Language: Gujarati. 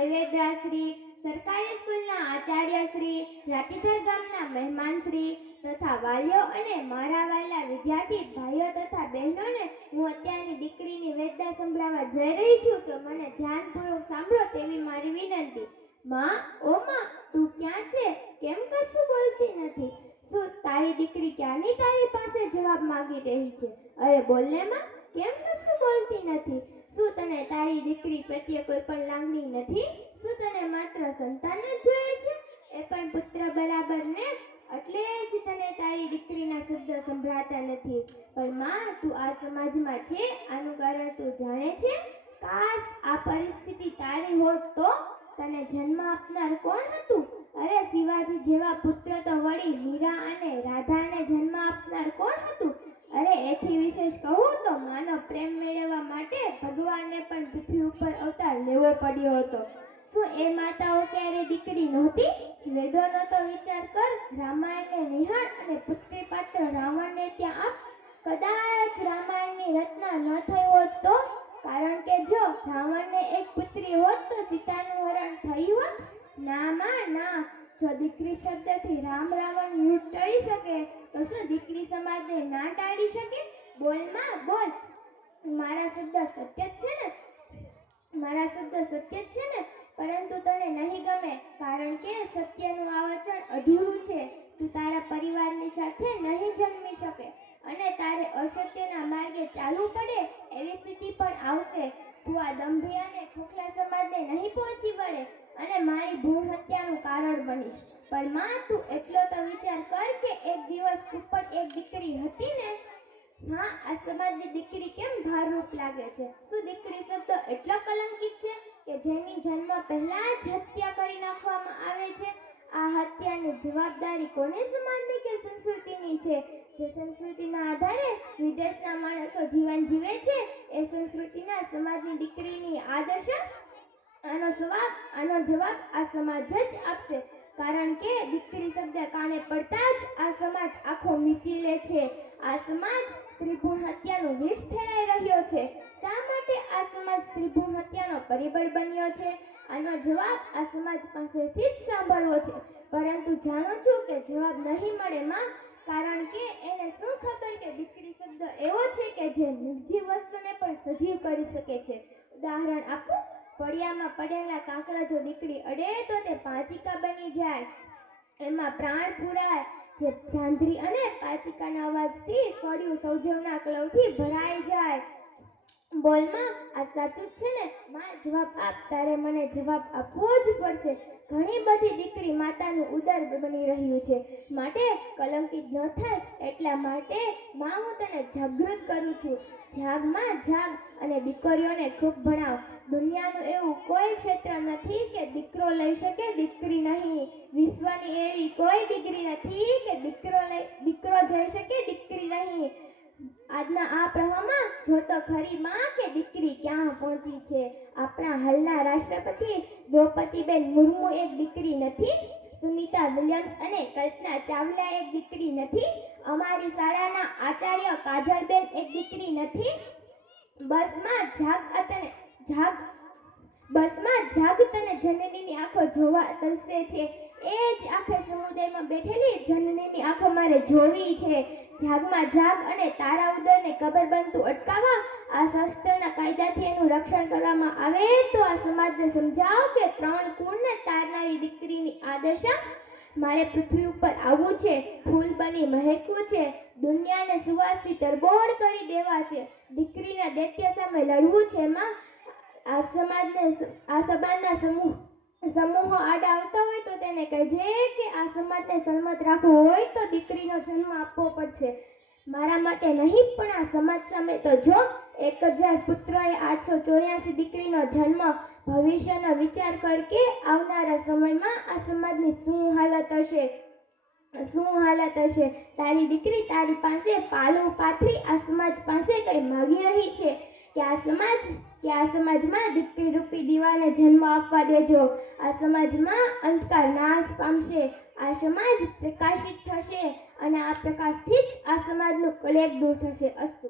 મયવેદરાશ્રી, સરકારી સ્કૂલના આચાર્યશ્રી, જાતિધર ગામના મહેમાનશ્રી તથા વાલીઓ અને મારા વાલા વિદ્યાર્થી ભાઈઓ તથા બહેનોને હું અત્યારની દીકરીની વેદના સંભળાવવા જઈ રહી છું, તો મને ધ્યાનપૂર્વક સાંભળો તેવી મારી વિનંતી. માં, ઓ માં, તું ક્યાં છે? કેમ કશું બોલતી નથી? શું તારી દીકરી ક્યાંની તારી પાસે જવાબ માંગી રહી છે? અરે બોલને માં, કેમ કશું બોલતી નથી? શું તને તારી દીકરી પ્રત્યે કોઈ પણ લાગણી નથી? શું તને માત્ર સંતાન જ જોઈએ છે, એ પણ પુત્ર બરાબર ને? એટલે જ તને તારી દીકરીના શબ્દ સંભળાતા નથી. પણ માં, તું આ સમાજમાં છે, આનું કારણ તું જાણે છે? કાશ આ પરિસ્થિતિ તારી હોત તો તને જન્મ આપનાર કોણ હતું? અરે શિવાજી જેવા પુત્ર તો વળી મીરા અને રાધાને જન્મ આપનાર કોણ હતું? અરે એથી વિશેષ કહું તો માનો પ્રેમ મેળવવા માટે ભગવાનને પણ પૃથ્વી ઉપર અવતાર લેવો પડ્યો હતો. શું એ માતાઓ ક્યારે દીકરી નહોતી? વેદોનો તો વિચાર કર, રામાયણને નિહાળ અને પુત્રી પાત્ર રાવણને ત્યાં આપ. કદાચ રામાયણની રચના ન થઈ હોત તો? કારણ કે જો રાવણને એક પુત્રી હોત તો સીતાનું હરણ થયું હોત? ના માં ના, જો દીકરી શબ્દથી રામ રાવણ યુદ્ધ ટળી શકે તો શું દીકરી સમાજને ના ટાળી શકે? બોલ માં બોલ, મારા શબ્દ સત્ય જ છે ને? મારા શબ્દ સત્ય જ છે ને? પરંતુ તને નહીં ગમે કારણ કે સત્યનું આવચન અધૂરું છે. તું તારા પરિવારની સાથે નહીં જન્મી શકે અને તારે અસત્યના માર્ગે ચાલવું પડે એવી સ્થિતિ પણ આવશે. તું આ દંભી અને ખોખલા સમાજને નહીં પહોંચી વળે અને મારી ભ્રૂણ હત્યાનું કારણ બનીશ. પણ માં, તું એટલો તો વિચાર કર કે એક દિવસ તું પણ એક દીકરી હતી ને? હા, આ સમાજની દીકરી કેમ ભારરૂપ લાગે છે? શું દીકરી શબ્દ એટલો કલંકિત છે કે જેની જન્મ પહેલા જ હત્યા કરી નાખવામાં આવે છે? આ હત્યાની જવાબદારી કોની સમાજની કે સંસ્કૃતિની છે? જે સંસ્કૃતિના આધારે વિદેશના માણસો જીવન જીવે છે એ સંસ્કૃતિના સમાજની દીકરીની આદર્શ? આનો જવાબ આ સમાજ જ આપશે. કારણ કે દીકરી શબ્દ કાને પડતા જ આ સમાજ આખો મીચી લે છે. આ સમાજ સ્ત્રીભ્રૂણ હત્યાનું વિષ ફેલાઈ રહ્યો છે. શા માટે આ સમાજ સ્ત્રીભ્રૂણ હત્યાનો પરિબળ બન્યો છે? આનો જવાબ આ સમાજ પાસેથી જ સાંભળવો છે. પરંતુ જાણું છું કે જવાબ નહીં મળે માં, કારણ કે એને શું ખબર કે દીકરી શબ્દ એવો છે કે જે નિર્જીવ વસ્તુને પણ સજીવ કરી શકે છે. ઉદાહરણ આપું, ફળિયામાં પડેલા કાંકરા જો દીકરી અડે તો તે પાંચિકા બની જાય, એમાં પ્રાણ પુરાય. જે ઝાંઝરી અને પાંચિકાના અવાજથી ફળિયું સૌજવના ક્લવથી ભરાઈ જાય. બોલ માં, આ સાચું જ છે ને? માં, જવાબ આપ. તારે મને જવાબ આપવો જ પડશે. ઘણી બધી દીકરી માતાનું ઉદર બની રહ્યું છે, માટે કલંકિત ન થાય એટલા માટે માં હું તને જાગૃત કરું છું. જાગ માં, જાગ અને દીકરીઓને ખૂબ ભણાવ. દુનિયાનું એવું કોઈ ક્ષેત્ર નથી કે દીકરો લઈ શકે દીકરી નહીં. વિશ્વની એવી કોઈ ડિગ્રી નથી કે દીકરો જઈ શકે દીકરી નહીં. આજના આ પ્રવાહમાં જોતો ખરી માં કે દીકરી ક્યાં પહોંચી છે. આપણા હાલના રાષ્ટ્રપતિ દ્રૌપદીબેન મુર્મુ એક દીકરી નથી? સુનીતા વિલિયમ્સ અને કલ્પના ચાવલા એક દીકરી નથી? અમારી શાળાના આચાર્ય કાજલબેન એક દીકરી નથી? બસમાં જાગ તને જનનીની આંખો જોવા તરસે છે. એ જ આખે સમુદાયમાં બેઠેલી જનનીની આંખો મારે જોવી છે. જાગમાં જાગ અને તારા ઉદરને કબર બનતું અટકાવવા આ શાસ્ત્રના કાયદાથી એનું રક્ષણ કરવામાં આવે તો આ સમાજને સમજાવ કે 3 કુળને તારનારી દીકરીની આદર્શ. મારે પૃથ્વી ઉપર આવવું છે, ફૂલ બની મહેકવું છે, દુનિયાને સુવાસથી તરબોળ કરી દેવા છે, દીકરીના દૈત્ય સામે લડવું છે માં. આ સમાજના સમૂહો આડા આવતા હોય તો તેને કહેજે કે આ સમાજને સન્મત રાખવો હોય તો દીકરીનો જન્મ આપવો પડશે. મારા માટે નહીં પણ આ સમાજ સામે તો જો 1000 પુત્રોએ 884 દીકરીનો જન્મ. ભવિષ્યનો વિચાર કર કે આવનારા સમયમાં આ સમાજની શું હાલત હશે. તારી દીકરી તારી પાસે પાલું પાથરી આ સમાજ પાસે કઈ માગી રહી છે કે આ સમાજમાં દીકરી રૂપી દીવાને જન્મ આપવા દેજો. આ સમાજમાં અંધકાર નાશ પામશે, આ સમાજ પ્રકાશિત થશે અને આ પ્રકાશથી જ આ સમાજનું કલેશ દૂર થશે. અસ્તુ.